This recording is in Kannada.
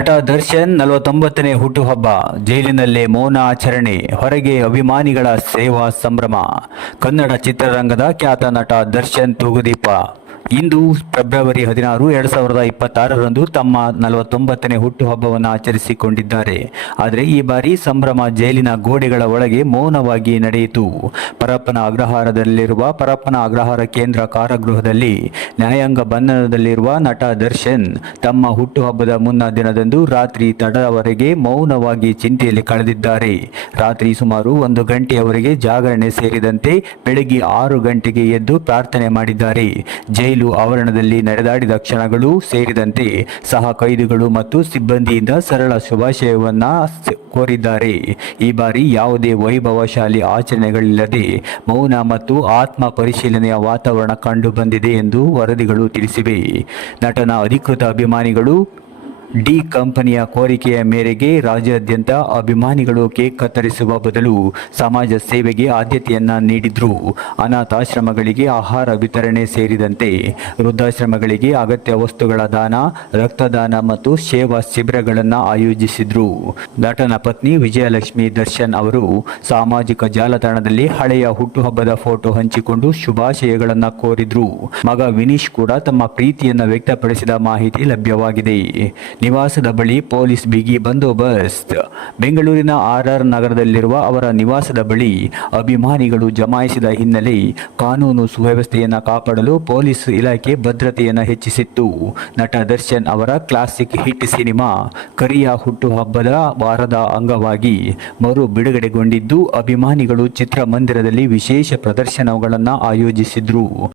ನಟ ದರ್ಶನ್ 49ನೇ ಹುಟ್ಟುಹಬ್ಬ, ಜೈಲಿನಲ್ಲೇ ಮೌನ ಆಚರಣೆ, ಹೊರಗೆ ಅಭಿಮಾನಿಗಳ ಸೇವಾ ಸಂಭ್ರಮ. ಕನ್ನಡ ಚಿತ್ರರಂಗದ ಖ್ಯಾತ ನಟ ದರ್ಶನ್ ತೂಗುದೀಪ ಇಂದು ಫೆಬ್ರವರಿ 16, 2026ರಂದು ತಮ್ಮ 49ನೇ ಹುಟ್ಟುಹಬ್ಬವನ್ನು ಆಚರಿಸಿಕೊಂಡಿದ್ದಾರೆ. ಆದರೆ ಈ ಬಾರಿ ಸಂಭ್ರಮ ಜೈಲಿನ ಗೋಡೆಗಳ ಒಳಗೆ ಮೌನವಾಗಿ ನಡೆಯಿತು. ಪರಪ್ಪನ ಅಗ್ರಹಾರದಲ್ಲಿರುವ ಪರಪ್ಪನ ಅಗ್ರಹಾರ ಕೇಂದ್ರ ಕಾರಾಗೃಹದಲ್ಲಿ ನ್ಯಾಯಾಂಗ ಬಂಧನದಲ್ಲಿರುವ ನಟ ದರ್ಶನ್ ತಮ್ಮ ಹುಟ್ಟುಹಬ್ಬದ ಮುನ್ನ ದಿನದಂದು ರಾತ್ರಿ ತಡದವರೆಗೆ ಮೌನವಾಗಿ ಚಿಂತೆಯಲ್ಲಿ ಕಳೆದಿದ್ದಾರೆ. ರಾತ್ರಿ ಸುಮಾರು 1 ಗಂಟೆಯವರೆಗೆ ಜಾಗರಣೆ ಸೇರಿದಂತೆ ಬೆಳಗ್ಗೆ 6 ಗಂಟೆಗೆ ಎದ್ದು ಪ್ರಾರ್ಥನೆ ಮಾಡಿದ್ದಾರೆ. ಜೈಲು ಆವರಣದಲ್ಲಿ ನಡೆದಾಡಿದ ಕ್ಷಣಗಳು ಸೇರಿದಂತೆ ಸಹ ಕೈದಿಗಳು ಮತ್ತು ಸಿಬ್ಬಂದಿಯಿಂದ ಸರಳ ಶುಭಾಶಯವನ್ನ ಕೋರಿದ್ದಾರೆ. ಈ ಬಾರಿ ಯಾವುದೇ ವೈಭವಶಾಲಿ ಆಚರಣೆಗಳಿಲ್ಲದೆ ಮೌನ ಮತ್ತು ಆತ್ಮ ಪರಿಶೀಲನೆಯ ವಾತಾವರಣ ಕಂಡು ಬಂದಿದೆ ಎಂದು ವರದಿಗಳು ತಿಳಿಸಿವೆ. ನಟನ ಅಧಿಕೃತ ಅಭಿಮಾನಿಗಳು ಡಿ ಕಂಪನಿಯ ಕೋರಿಕೆಯ ಮೇರೆಗೆ ರಾಜ್ಯಾದ್ಯಂತ ಅಭಿಮಾನಿಗಳು ಕೇಕ್ ಕತ್ತರಿಸುವ ಬದಲು ಸಮಾಜ ಸೇವೆಗೆ ಆದ್ಯತೆಯನ್ನ ನೀಡಿದ್ರು. ಅನಾಥಾಶ್ರಮಗಳಿಗೆ ಆಹಾರ ವಿತರಣೆ ಸೇರಿದಂತೆ ವೃದ್ಧಾಶ್ರಮಗಳಿಗೆ ಅಗತ್ಯ ವಸ್ತುಗಳ ದಾನ, ರಕ್ತದಾನ ಮತ್ತು ಸೇವಾ ಶಿಬಿರಗಳನ್ನು ಆಯೋಜಿಸಿದ್ರು. ನಟನ ಪತ್ನಿ ವಿಜಯಲಕ್ಷ್ಮಿ ದರ್ಶನ್ ಅವರು ಸಾಮಾಜಿಕ ಜಾಲತಾಣದಲ್ಲಿ ಹಳೆಯ ಹುಟ್ಟುಹಬ್ಬದ ಫೋಟೋ ಹಂಚಿಕೊಂಡು ಶುಭಾಶಯಗಳನ್ನು ಕೋರಿದ್ರು. ಮಗ ವಿನೀಶ್ ಕೂಡ ತಮ್ಮ ಪ್ರೀತಿಯನ್ನು ವ್ಯಕ್ತಪಡಿಸಿದ ಮಾಹಿತಿ ಲಭ್ಯವಾಗಿದೆ. ನಿವಾಸದ ಬಳಿ ಪೊಲೀಸ್ ಬಿಗಿ ಬಂದೋಬಸ್ತ್. ಬೆಂಗಳೂರಿನ RR ನಗರದಲ್ಲಿರುವ ಅವರ ನಿವಾಸದ ಬಳಿ ಅಭಿಮಾನಿಗಳು ಜಮಾಯಿಸಿದ ಹಿನ್ನೆಲೆ ಕಾನೂನು ಸುವ್ಯವಸ್ಥೆಯನ್ನು ಕಾಪಾಡಲು ಪೊಲೀಸ್ ಇಲಾಖೆ ಭದ್ರತೆಯನ್ನು ಹೆಚ್ಚಿಸಿತ್ತು. ನಟ ದರ್ಶನ್ ಅವರ ಕ್ಲಾಸಿಕ್ ಹಿಟ್ ಸಿನಿಮಾ ಕರಿಯ ಹುಟ್ಟುಹಬ್ಬದ ವಾರದ ಅಂಗವಾಗಿ ಮರು ಬಿಡುಗಡೆಗೊಂಡಿದ್ದು, ಅಭಿಮಾನಿಗಳು ಚಿತ್ರಮಂದಿರದಲ್ಲಿ ವಿಶೇಷ ಪ್ರದರ್ಶನಗಳನ್ನು ಆಯೋಜಿಸಿದ್ರು.